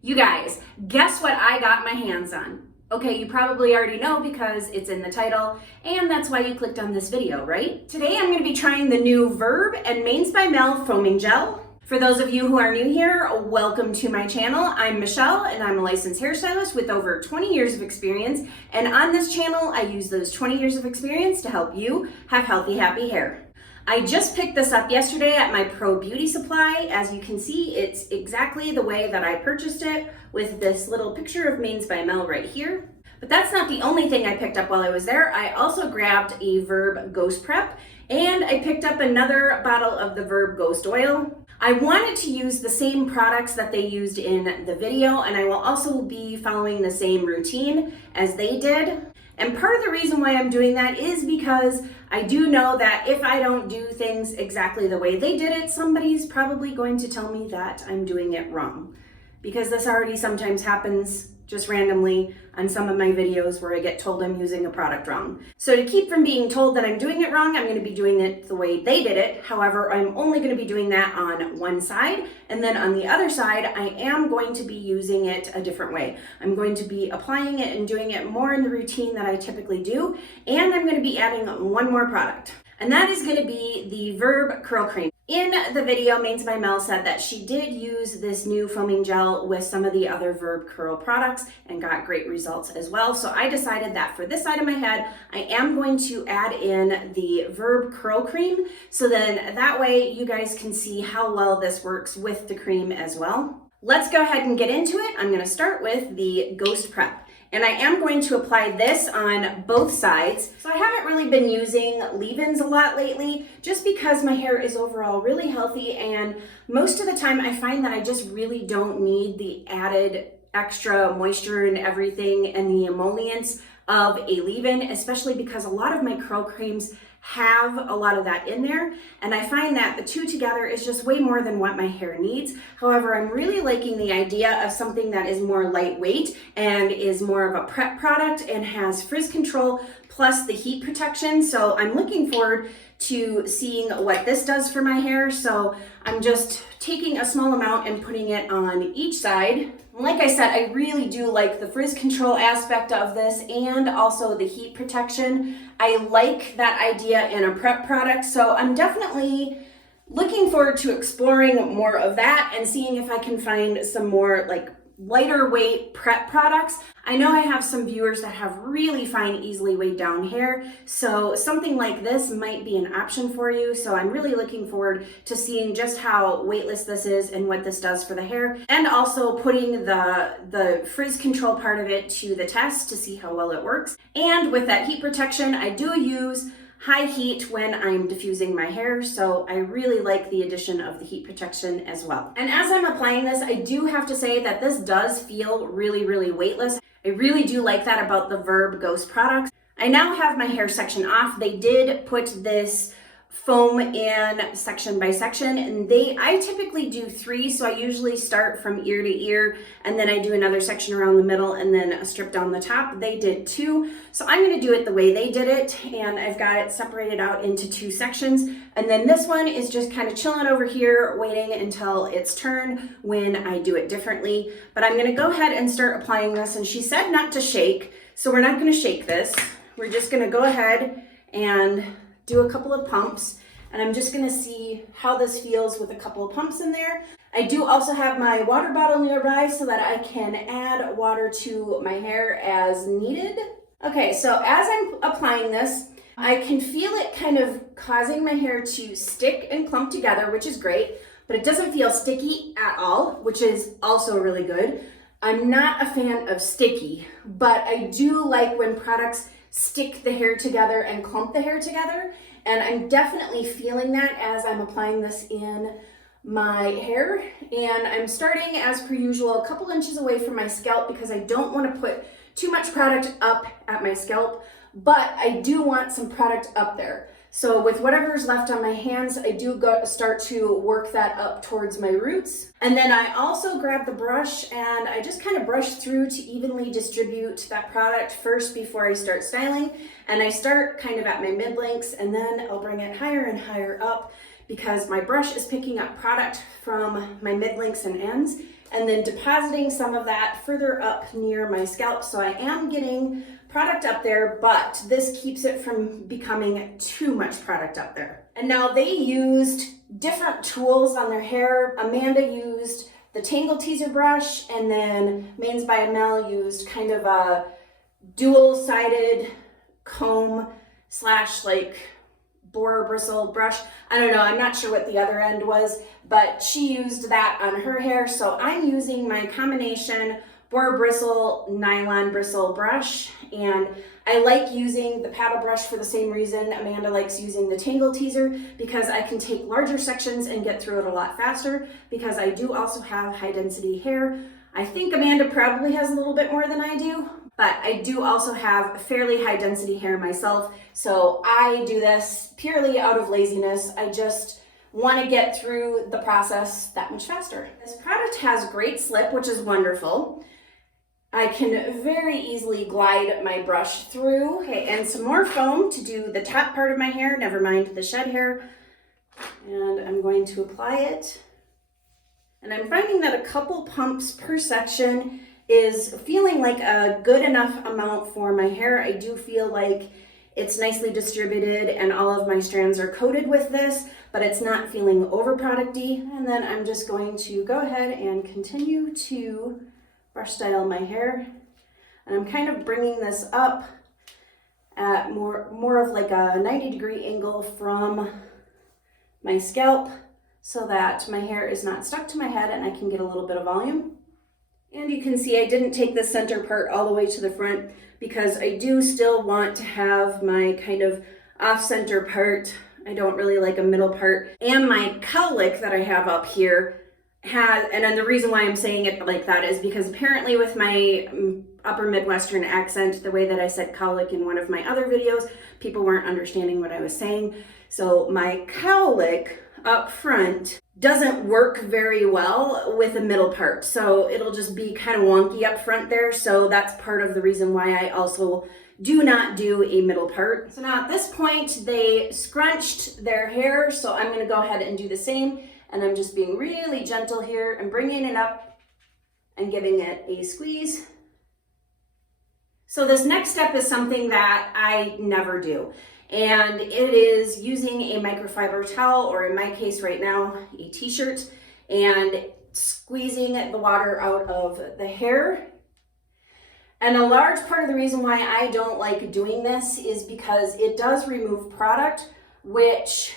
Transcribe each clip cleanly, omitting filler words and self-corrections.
You guys, guess what I got my hands on? Okay, you probably already know because it's in the title, and that's why you clicked on this video, right? Today I'm going to be trying the new Verb and Mains by Mell foaming gel. For those of you who are new here, welcome to my channel. I'm Michelle, and I'm a licensed hairstylist with over 20 years of experience, and on this channel I use those 20 years of experience to help you have healthy, happy hair. I just picked this up yesterday at my Pro Beauty Supply. As you can see, it's exactly the way that I purchased it, with this little picture of Mains by Mell right here. But that's not the only thing I picked up while I was there. I also grabbed a Verb Ghost prep, and I picked up another bottle of the Verb Ghost oil. I wanted to use the same products that they used in the video, and I will also be following the same routine as they did. And part of the reason why I'm doing that is because I do know that if I don't do things exactly the way they did it, somebody's probably going to tell me that I'm doing it wrong. Because this already sometimes happens just randomly on some of my videos where I get told I'm using a product wrong. So to keep from being told that I'm doing it wrong, I'm going to be doing it the way they did it. However, I'm only going to be doing that on one side, and then on the other side, I am going to be using it a different way. I'm going to be applying it and doing it more in the routine that I typically do, and I'm going to be adding one more product. And that is going to be the Verb Curl Cream. In the video, Mains by Mell said that she did use this new foaming gel with some of the other Verb Curl products and got great results as well. So I decided that for this side of my head, I am going to add in the Verb Curl Cream. So then that way you guys can see how well this works with the cream as well. Let's go ahead and get into it. I'm going to start with the Ghost Prep. And I am going to apply this on both sides. So I haven't really been using leave-ins a lot lately, just because my hair is overall really healthy, and most of the time I find that I just really don't need the added extra moisture and everything and the emollients of a leave-in, especially because a lot of my curl creams have a lot of that in there, and I find that the two together is just way more than what my hair needs. However, I'm really liking the idea of something that is more lightweight and is more of a prep product and has frizz control plus the heat protection. So I'm looking forward to seeing what this does for my hair. So I'm just taking a small amount and putting it on each side. Like I said, I really do like the frizz control aspect of this and also the heat protection. I like that idea in a prep product, so I'm definitely looking forward to exploring more of that and seeing if I can find some more like lighter weight prep products. I know I have some viewers that have really fine, easily weighed down hair, so something like this might be an option for you. So I'm really looking forward to seeing just how weightless this is and what this does for the hair, and also putting the frizz control part of it to the test to see how well it works. And with that heat protection, I do use high heat when I'm diffusing my hair, so I really like the addition of the heat protection as well. And as I'm applying this, I do have to say that this does feel really, really weightless. I really do like that about the Verb Ghost products. I now have my hair section off. They did put this foam in section by section, and I typically do 3, so I usually start from ear to ear, and then I do another section around the middle and then a strip down the top. They did 2, so I'm going to do it the way they did it, and I've got it separated out into 2 sections, and then this one is just kind of chilling over here waiting until its turn when I do it differently. But I'm going to go ahead and start applying this, and she said not to shake, so we're not going to shake this. We're just going to go ahead and do a couple of pumps, and I'm just gonna see how this feels with a couple of pumps in there. I do also have my water bottle nearby so that I can add water to my hair as needed. Okay, so as I'm applying this, I can feel it kind of causing my hair to stick and clump together, which is great, but it doesn't feel sticky at all, which is also really good. I'm not a fan of sticky, but I do like when products stick the hair together and clump the hair together, and I'm definitely feeling that as I'm applying this in my hair. And I'm starting, as per usual, a couple inches away from my scalp because I don't want to put too much product up at my scalp, but I do want some product up there. So with whatever's left on my hands, I do start to work that up towards my roots. And then I also grab the brush and I just kind of brush through to evenly distribute that product first before I start styling. And I start kind of at my mid-lengths, and then I'll bring it higher and higher up because my brush is picking up product from my mid-lengths and ends. and then depositing some of that further up near my scalp. So I am getting product up there, but this keeps it from becoming too much product up there. And now they used different tools on their hair. Amanda used the Tangle Teaser brush, and then Mains by Mell used kind of a dual-sided comb slash like boar bristle brush. I don't know, I'm not sure what the other end was, but she used that on her hair. So I'm using my combination boar bristle nylon bristle brush, and I like using the paddle brush for the same reason Amanda likes using the Tangle Teaser, because I can take larger sections and get through it a lot faster, because I do also have high density hair. I think Amanda probably has a little bit more than I do, but I do also have fairly high density hair myself, so I do this purely out of laziness. I just want to get through the process that much faster. This product has great slip, which is wonderful. I can very easily glide my brush through. Okay, and some more foam to do the top part of my hair, never mind the shed hair. And I'm going to apply it. And I'm finding that a couple pumps per section is feeling like a good enough amount for my hair. I do feel like it's nicely distributed and all of my strands are coated with this, but it's not feeling over producty. And then I'm just going to go ahead and continue to brush style my hair, and I'm kind of bringing this up at more of like a 90-degree angle from my scalp, so that my hair is not stuck to my head and I can get a little bit of volume. And you can see I didn't take the center part all the way to the front, because I do still want to have my kind of off-center part. I don't really like a middle part, and my cowlick that I have up here and then the reason why I'm saying it like that is because apparently with my upper Midwestern accent, the way that I said cowlick in one of my other videos, people weren't understanding what I was saying. So my cowlick up front doesn't work very well with the middle part. So it'll just be kind of wonky up front there. So that's part of the reason why I also do not do a middle part. So now at this point, they scrunched their hair. So I'm gonna go ahead and do the same. And I'm just being really gentle here and bringing it up and giving it a squeeze. So this next step is something that I never do. And it is using a microfiber towel, or in my case right now, a t-shirt, and squeezing the water out of the hair. And a large part of the reason why I don't like doing this is because it does remove product, which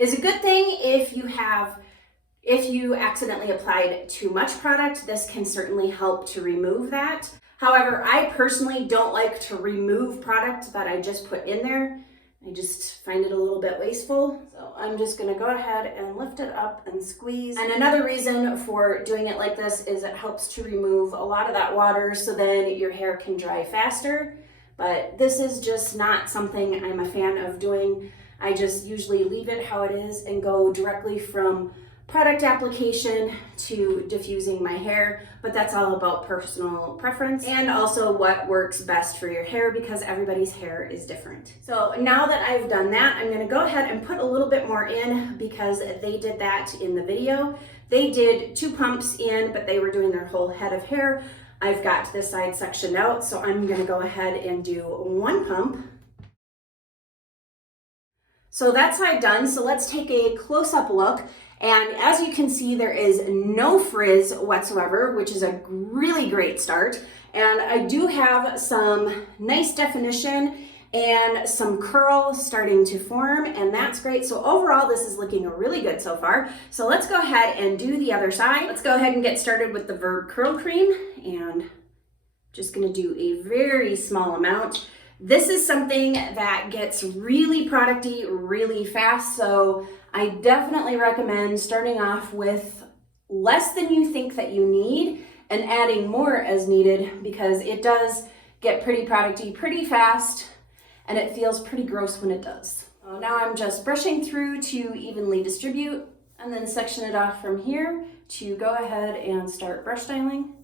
is a good thing if you accidentally applied too much product. This can certainly help to remove that. However, I personally don't like to remove product that I just put in there. I just find it a little bit wasteful. So I'm just gonna go ahead and lift it up and squeeze. And another reason for doing it like this is it helps to remove a lot of that water, so then your hair can dry faster. But this is just not something I'm a fan of doing. I just usually leave it how it is and go directly from product application to diffusing my hair, but that's all about personal preference and also what works best for your hair, because everybody's hair is different. So now that I've done that, I'm gonna go ahead and put a little bit more in, because they did that in the video. They did 2 pumps in, but they were doing their whole head of hair. I've got this side sectioned out, so I'm gonna go ahead and do 1 pump. So that side done, so let's take a close-up look. And as you can see, there is no frizz whatsoever, which is a really great start. And I do have some nice definition and some curl starting to form, and that's great. So overall, this is looking really good so far. So let's go ahead and do the other side. Let's go ahead and get started with the Verb Curl Cream, and just gonna do a very small amount. This is something that gets really producty really fast, so I definitely recommend starting off with less than you think that you need and adding more as needed, because it does get pretty producty pretty fast and it feels pretty gross when it does. So now I'm just brushing through to evenly distribute and then section it off from here to go ahead and start brush styling.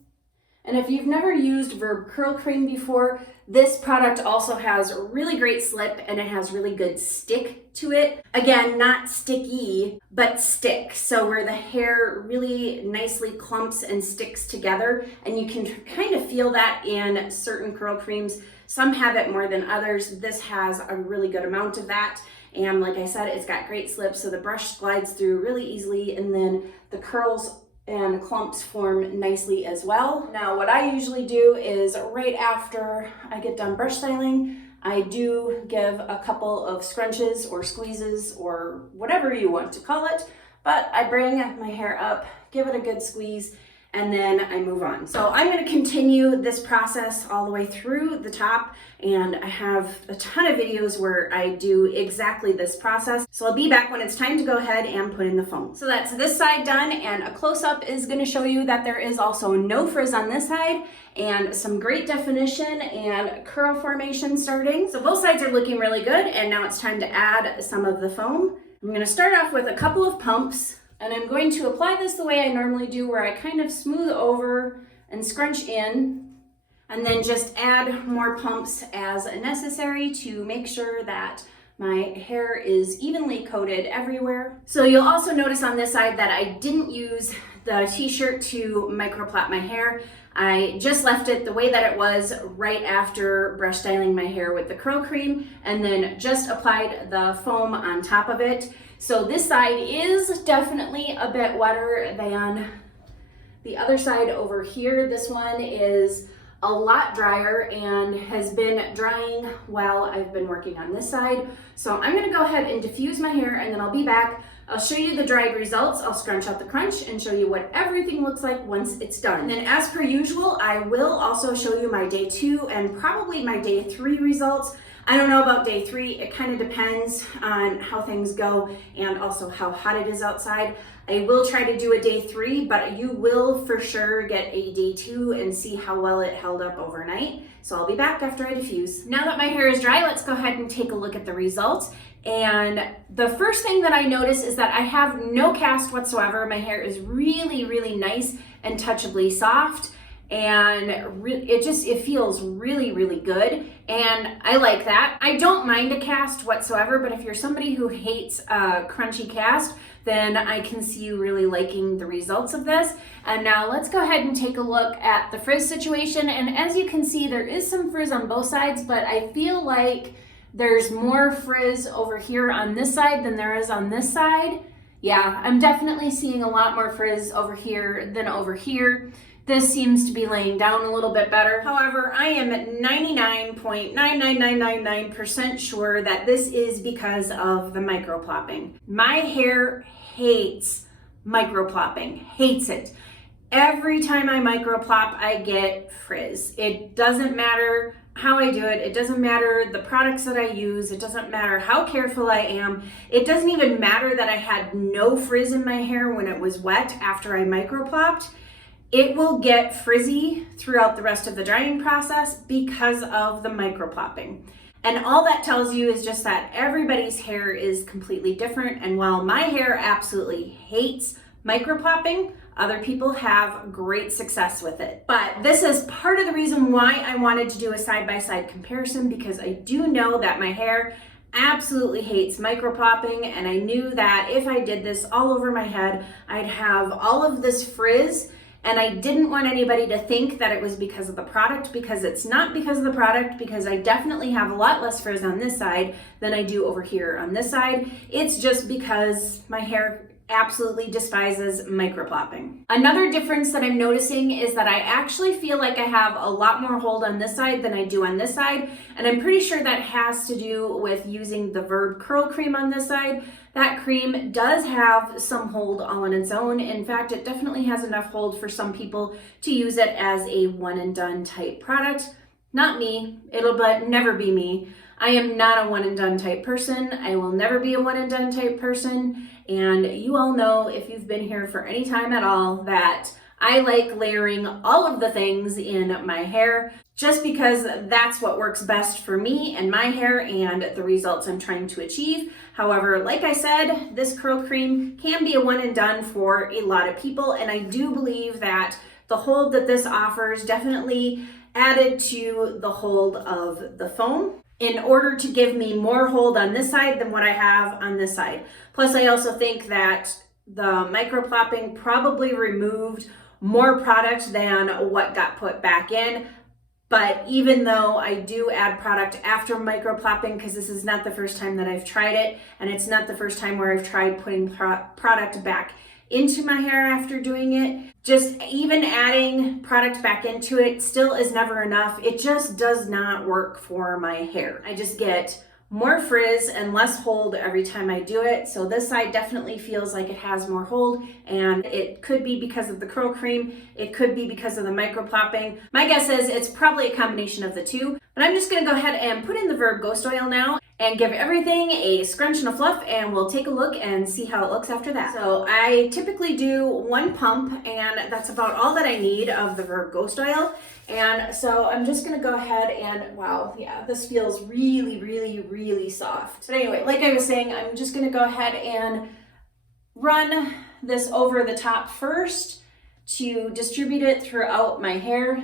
And if you've never used Verb Curl Cream before, this product also has really great slip and it has really good stick to it. Again, not sticky, but stick. So where the hair really nicely clumps and sticks together, and you can kind of feel that in certain curl creams. Some have it more than others. This has a really good amount of that. And like I said, it's got great slip, so the brush glides through really easily, and then the curls and clumps form nicely as well. Now, what I usually do is right after I get done brush styling, I do give a couple of scrunches or squeezes or whatever you want to call it, but I bring my hair up, give it a good squeeze, and then I move on. So I'm gonna continue this process all the way through the top, and I have a ton of videos where I do exactly this process. So I'll be back when it's time to go ahead and put in the foam. So that's this side done, and a close-up is gonna show you that there is also no frizz on this side and some great definition and curl formation starting. So both sides are looking really good, and now it's time to add some of the foam. I'm gonna start off with a couple of pumps, and I'm going to apply this the way I normally do, where I kind of smooth over and scrunch in, and then just add more pumps as necessary to make sure that my hair is evenly coated everywhere. So you'll also notice on this side that I didn't use the t-shirt to microplait my hair. I just left it the way that it was right after brush styling my hair with the curl cream, and then just applied the foam on top of it. So this side is definitely a bit wetter than the other side over here. This one is a lot drier and has been drying while I've been working on this side. So I'm gonna go ahead and diffuse my hair, and then I'll be back. I'll show you the dried results. I'll scrunch out the crunch and show you what everything looks like once it's done. And then as per usual, I will also show you my day 2 and probably my day 3 results. I don't know about day 3. It kind of depends on how things go and also how hot it is outside. I will try to do a day 3, but you will for sure get a day 2 and see how well it held up overnight. So I'll be back after I diffuse. Now that my hair is dry, let's go ahead and take a look at the results. And the first thing that I notice is that I have no cast whatsoever. My hair is really, really nice and touchably soft. And it feels really, really good, and I like that. I don't mind a cast whatsoever, but if you're somebody who hates a crunchy cast, then I can see you really liking the results of this. And now let's go ahead and take a look at the frizz situation. And as you can see, there is some frizz on both sides, but I feel like there's more frizz over here on this side than there is on this side. Yeah, I'm definitely seeing a lot more frizz over here than over here. This seems to be laying down a little bit better. However, I am at 99.99999% sure that this is because of the microplopping. My hair hates microplopping, hates it. Every time I microplop, I get frizz. It doesn't matter how I do it. It doesn't matter the products that I use. It doesn't matter how careful I am. It doesn't even matter that I had no frizz in my hair when it was wet after I microplopped. It will get frizzy throughout the rest of the drying process because of the microplopping. And all that tells you is just that everybody's hair is completely different. And while my hair absolutely hates microplopping, other people have great success with it. But this is part of the reason why I wanted to do a side-by-side comparison, because I do know that my hair absolutely hates microplopping, and I knew that if I did this all over my head, I'd have all of this frizz. And I didn't want anybody to think that it was because of the product, because it's not because of the product, because I definitely have a lot less frizz on this side than I do over here on this side. It's just because my hair absolutely despises microplopping. Another difference that I'm noticing is that I actually feel like I have a lot more hold on this side than I do on this side. And I'm pretty sure that has to do with using the Verb Curl Cream on this side. That cream does have some hold all on its own. In fact, it definitely has enough hold for some people to use it as a one and done type product. Not me. It'll never be me. I am not a one and done type person. I will never be a one and done type person. And you all know, if you've been here for any time at all, that I like layering all of the things in my hair just because that's what works best for me and my hair and the results I'm trying to achieve. However, like I said, this curl cream can be a one and done for a lot of people, and I do believe that The hold that this offers definitely added to the hold of the foam in order to give me more hold on this side than what I have on this side. Plus, I also think that the microplopping probably removed more product than what got put back in. But even though I do add product after microplopping, because this is not the first time that I've tried it, and it's not the first time where I've tried putting product back into my hair after doing it, just even adding product back into it still is never enough. It just does not work for my hair. I just get more frizz and less hold every time I do it. So this side definitely feels like it has more hold, and it could be because of the curl cream. It could be because of the microplopping. My guess is it's probably a combination of the two, but I'm just gonna go ahead and put in the Verb Ghost oil now and give everything a scrunch and a fluff, and we'll take a look and see how it looks after that. So I typically do one pump, and that's about all that I need of the Verb Ghost oil. And so I'm just gonna go ahead and, wow, yeah, this feels really, really, really soft. But anyway, like I was saying, I'm just gonna go ahead and run this over the top first to distribute it throughout my hair.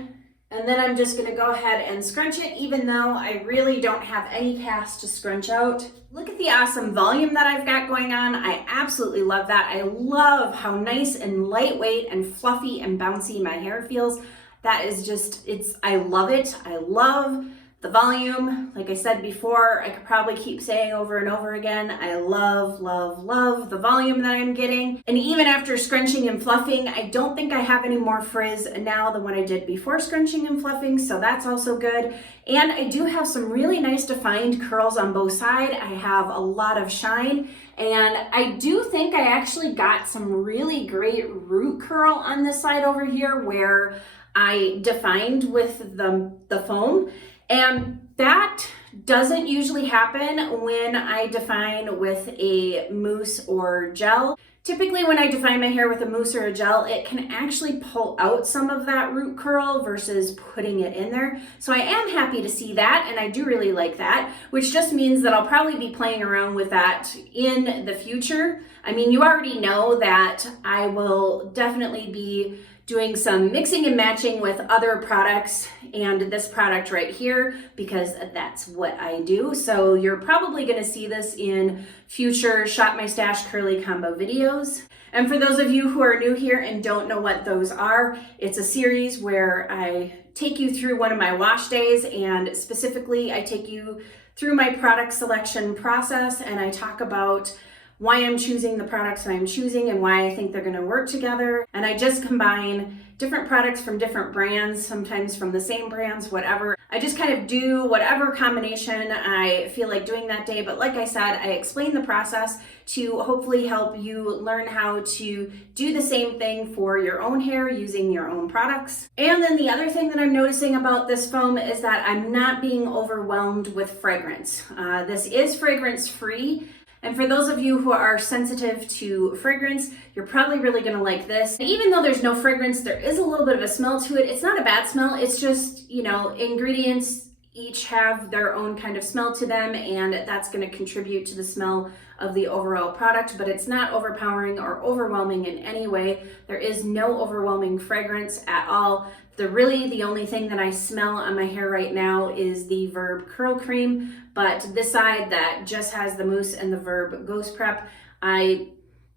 And then I'm just gonna go ahead and scrunch it, even though I really don't have any cast to scrunch out. Look at the awesome volume that I've got going on. I absolutely love that. I love how nice and lightweight and fluffy and bouncy my hair feels. That is just, I love it. I love the volume. Like I said before, I could probably keep saying over and over again, I love, love, love the volume that I'm getting. And even after scrunching and fluffing, I don't think I have any more frizz now than what I did before scrunching and fluffing, so that's also good. And I do have some really nice defined curls on both sides. I have a lot of shine, and I do think I actually got some really great root curl on this side over here where I defined with the foam, and that doesn't usually happen when I define with a mousse or gel. Typically when I define my hair with a mousse or a gel, it can actually pull out some of that root curl versus putting it in there. So I am happy to see that, and I do really like that, which just means that I'll probably be playing around with that in the future. I mean, you already know that I will definitely be doing some mixing and matching with other products and this product right here, because that's what I do. So you're probably gonna see this in future Shop My Stash Curly Combo videos. And for those of you who are new here and don't know what those are, it's a series where I take you through one of my wash days, and specifically I take you through my product selection process, and I talk about why I'm choosing the products I'm choosing and why I think they're gonna work together. And I just combine different products from different brands, sometimes from the same brands, whatever. I just kind of do whatever combination I feel like doing that day. But like I said, I explain the process to hopefully help you learn how to do the same thing for your own hair using your own products. And then the other thing that I'm noticing about this foam is that I'm not being overwhelmed with fragrance. This is fragrance free. And for those of you who are sensitive to fragrance, you're probably really gonna like this. Even though there's no fragrance, there is a little bit of a smell to it. It's not a bad smell, it's just, you know, ingredients each have their own kind of smell to them, and that's gonna contribute to the smell of the overall product, but it's not overpowering or overwhelming in any way. There is no overwhelming fragrance at all. The only thing that I smell on my hair right now is the Verb Curl Cream, but this side that just has the mousse and the Verb Ghost Prep, I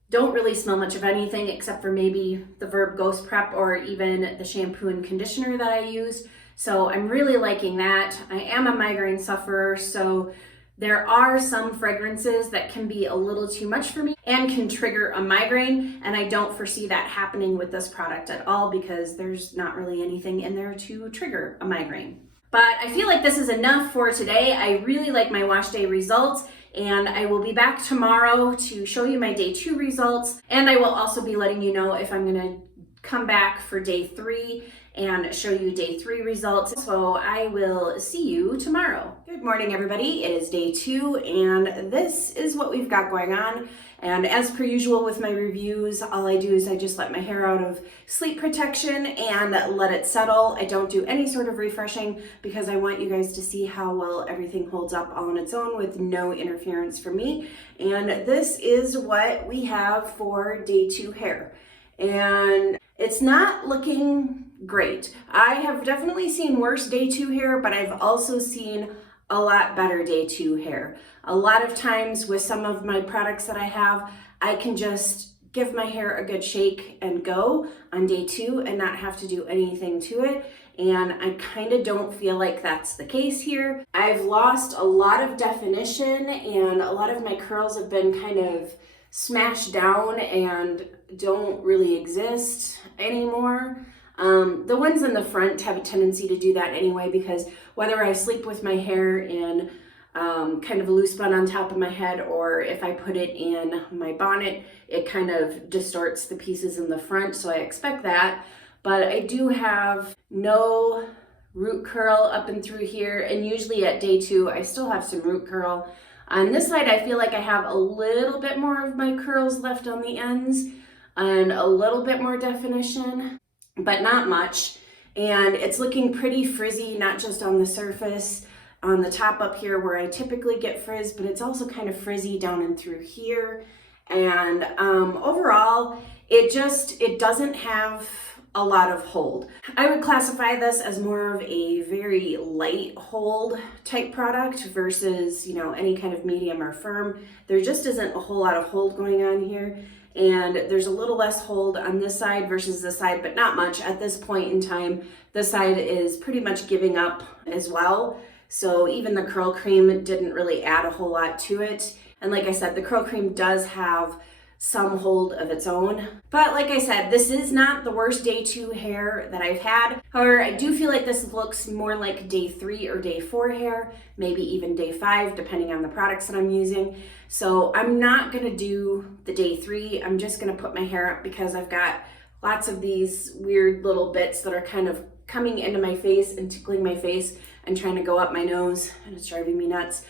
don't really smell much of anything except for maybe the Verb Ghost Prep or even the shampoo and conditioner that I use. So I'm really liking that. I am a migraine sufferer, so there are some fragrances that can be a little too much for me and can trigger a migraine, and I don't foresee that happening with this product at all because there's not really anything in there to trigger a migraine. But I feel like this is enough for today. I really like my wash day results, and I will be back tomorrow to show you my day 2 results, and I will also be letting you know if I'm gonna come back for day 3 and show you day 3 results. So I will see you tomorrow. Good morning, everybody. It is day 2, and this is what we've got going on. And as per usual with my reviews, all I do is I just let my hair out of sleep protection and let it settle. I don't do any sort of refreshing because I want you guys to see how well everything holds up all on its own with no interference from me. And this is what we have for day 2 hair. And It's not looking great. I have definitely seen worse day 2 hair, but I've also seen a lot better day 2 hair. A lot of times with some of my products that I have, I can just give my hair a good shake and go on day 2 and not have to do anything to it. And I kind of don't feel like that's the case here. I've lost a lot of definition and a lot of my curls have been kind of smashed down and don't really exist anymore. The ones in the front have a tendency to do that anyway, because whether I sleep with my hair in kind of a loose bun on top of my head, or if I put it in my bonnet, it kind of distorts the pieces in the front, so I expect that. But I do have no root curl up and through here, and usually at day 2 I still have some root curl. On this side I feel like I have a little bit more of my curls left on the ends and a little bit more definition, but not much. And it's looking pretty frizzy, not just on the surface, on the top up here where I typically get frizz, but it's also kind of frizzy down and through here. And overall, it doesn't have a lot of hold. I would classify this as more of a very light hold type product versus, you know, any kind of medium or firm. There just isn't a whole lot of hold going on here. And there's a little less hold on this side versus this side, but not much. At this point in time, this side is pretty much giving up as well. So even the curl cream didn't really add a whole lot to it. And like I said, the curl cream does have some hold of its own. But like I said, this is not the worst day 2 hair that I've had. However, I do feel like this looks more like day 3 or day 4 hair, maybe even day 5, depending on the products that I'm using. So I'm not gonna do the day 3. I'm just gonna put my hair up because I've got lots of these weird little bits that are kind of coming into my face and tickling my face and trying to go up my nose, and it's driving me nuts.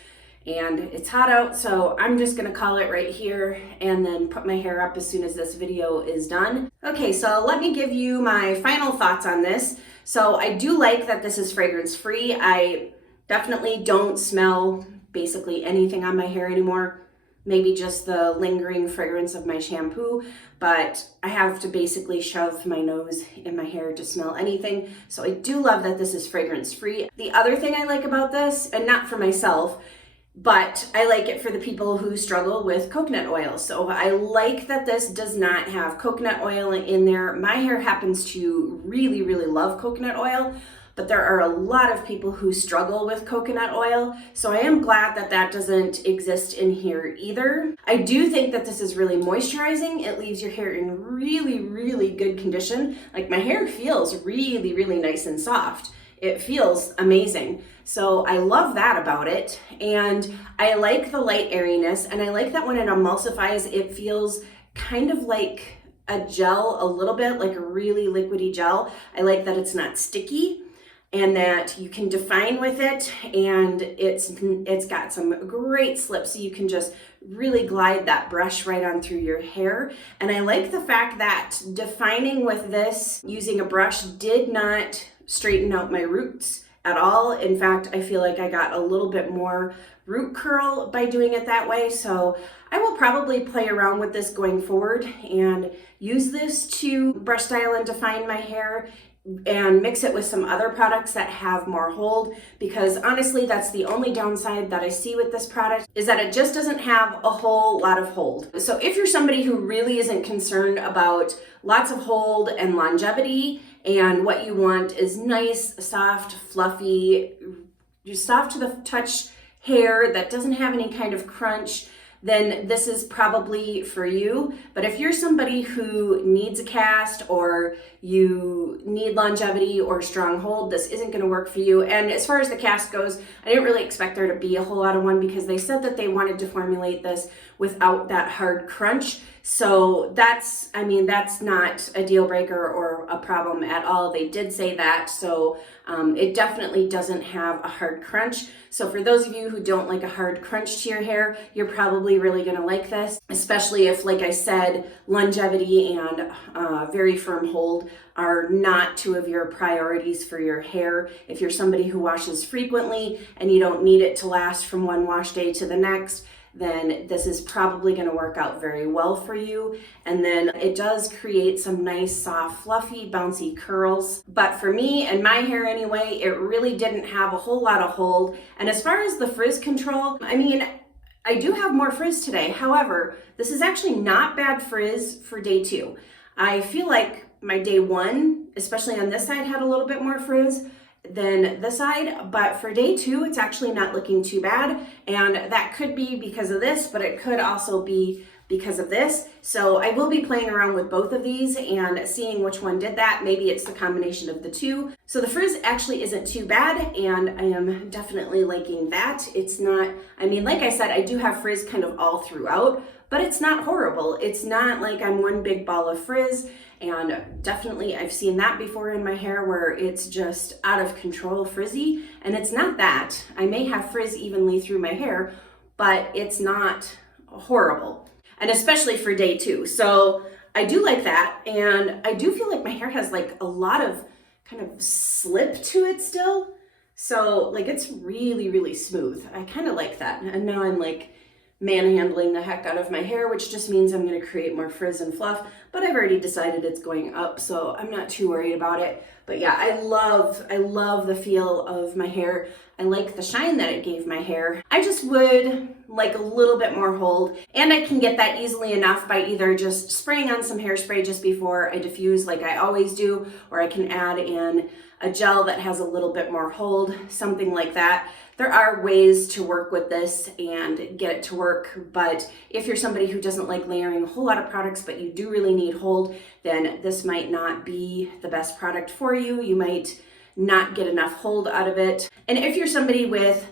And it's hot out, so I'm just gonna call it right here and then put my hair up as soon as this video is done. Okay, so let me give you my final thoughts on this. So I do like that this is fragrance free. I definitely don't smell basically anything on my hair anymore. Maybe just the lingering fragrance of my shampoo, but I have to basically shove my nose in my hair to smell anything. So I do love that this is fragrance free. The other thing I like about this, and not for myself, but I like it for the people who struggle with coconut oil. So I like that this does not have coconut oil in there. My hair happens to really, really love coconut oil, but there are a lot of people who struggle with coconut oil. So I am glad that that doesn't exist in here either. I do think that this is really moisturizing. It leaves your hair in really, really good condition. Like my hair feels really, really nice and soft. It feels amazing. So I love that about it. And I like the light airiness, and I like that when it emulsifies, it feels kind of like a gel a little bit, like a really liquidy gel. I like that it's not sticky and that you can define with it, and it's got some great slip, so you can just really glide that brush right on through your hair. And I like the fact that defining with this using a brush did not straighten out my roots at all. In fact, I feel like I got a little bit more root curl by doing it that way. So I will probably play around with this going forward and use this to brush style and define my hair and mix it with some other products that have more hold, because honestly that's the only downside that I see with this product, is that it just doesn't have a whole lot of hold. So if you're somebody who really isn't concerned about lots of hold and longevity, and what you want is nice, soft, fluffy, just soft to the touch hair that doesn't have any kind of crunch, then this is probably for you. But if you're somebody who needs a cast, or you need longevity or strong hold, this isn't gonna work for you. And as far as the cast goes, I didn't really expect there to be a whole lot of one, because they said that they wanted to formulate this without that hard crunch. So that's not a deal breaker or a problem at all. They did say that. So it definitely doesn't have a hard crunch. So for those of you who don't like a hard crunch to your hair, you're probably really gonna like this, especially if, like I said, longevity and very firm hold are not two of your priorities for your hair. If you're somebody who washes frequently and you don't need it to last from one wash day to the next, then this is probably going to work out very well for you. And then it does create some nice, soft, fluffy, bouncy curls. But for me and my hair anyway, it really didn't have a whole lot of hold. And as far as the frizz control, I mean, I do have more frizz today. However, this is actually not bad frizz for day 2. I feel like my day 1, especially on this side, had a little bit more frizz than this side, but for day 2, it's actually not looking too bad. And that could be because of this, but it could also be because of this. So I will be playing around with both of these and seeing which one did that. Maybe it's the combination of the two. So the frizz actually isn't too bad, and I am definitely liking that. It's not, I mean, like I said, I do have frizz kind of all throughout, but it's not horrible. It's not like I'm one big ball of frizz, and definitely I've seen that before in my hair where it's just out of control frizzy, and it's not that. I may have frizz evenly through my hair, but it's not horrible. And especially for day 2. So I do like that. And I do feel like my hair has like a lot of kind of slip to it still. So like it's really, really smooth. I kind of like that. And now I'm like manhandling the heck out of my hair, which just means I'm going to create more frizz and fluff. But I've already decided it's going up, so I'm not too worried about it. But yeah, I love the feel of my hair. I like the shine that it gave my hair. I just would like a little bit more hold, and I can get that easily enough by either just spraying on some hairspray just before I diffuse like I always do, or I can add in a gel that has a little bit more hold, something like that. There are ways to work with this and get it to work, but if you're somebody who doesn't like layering a whole lot of products but you do really need hold, then this might not be the best product for you. You might not get enough hold out of it. And if you're somebody with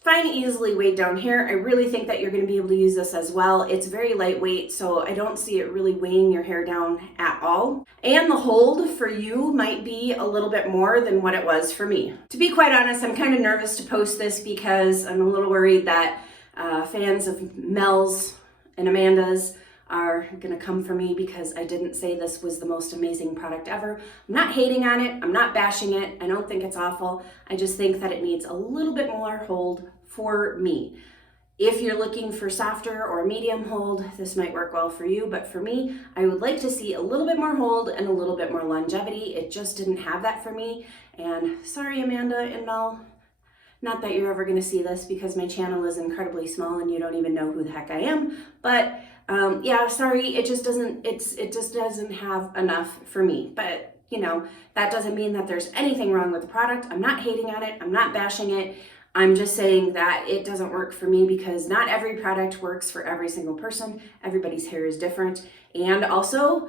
fine, easily weighed down hair, I really think that you're going to be able to use this as well. It's very lightweight, so I don't see it really weighing your hair down at all. And the hold for you might be a little bit more than what it was for me. To be quite honest, I'm kind of nervous to post this because I'm a little worried that fans of Mell's and Amanda's are gonna come for me because I didn't say this was the most amazing product ever. I'm not hating on it, I'm not bashing it, I don't think it's awful. I just think that it needs a little bit more hold for me. If you're looking for softer or medium hold, this might work well for you, but for me, I would like to see a little bit more hold and a little bit more longevity. It just didn't have that for me, and sorry Amanda and Mell, not that you're ever gonna see this because my channel is incredibly small and you don't even know who the heck I am, but yeah, sorry, it just doesn't have enough for me. But you know, that doesn't mean that there's anything wrong with the product. I'm not hating on it, I'm not bashing it. I'm just saying that it doesn't work for me because not every product works for every single person. Everybody's hair is different. And also,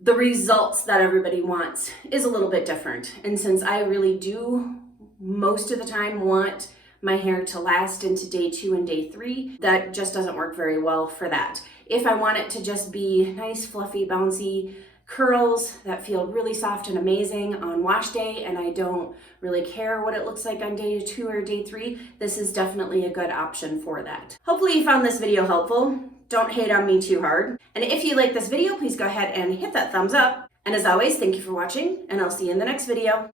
the results that everybody wants is a little bit different. And since I really do most of the time want my hair to last into day 2 and day 3, that just doesn't work very well for that. If I want it to just be nice, fluffy, bouncy curls that feel really soft and amazing on wash day, and I don't really care what it looks like on day 2 or day 3, this is definitely a good option for that. Hopefully you found this video helpful. Don't hate on me too hard. And if you like this video, please go ahead and hit that thumbs up. And as always, thank you for watching, and I'll see you in the next video.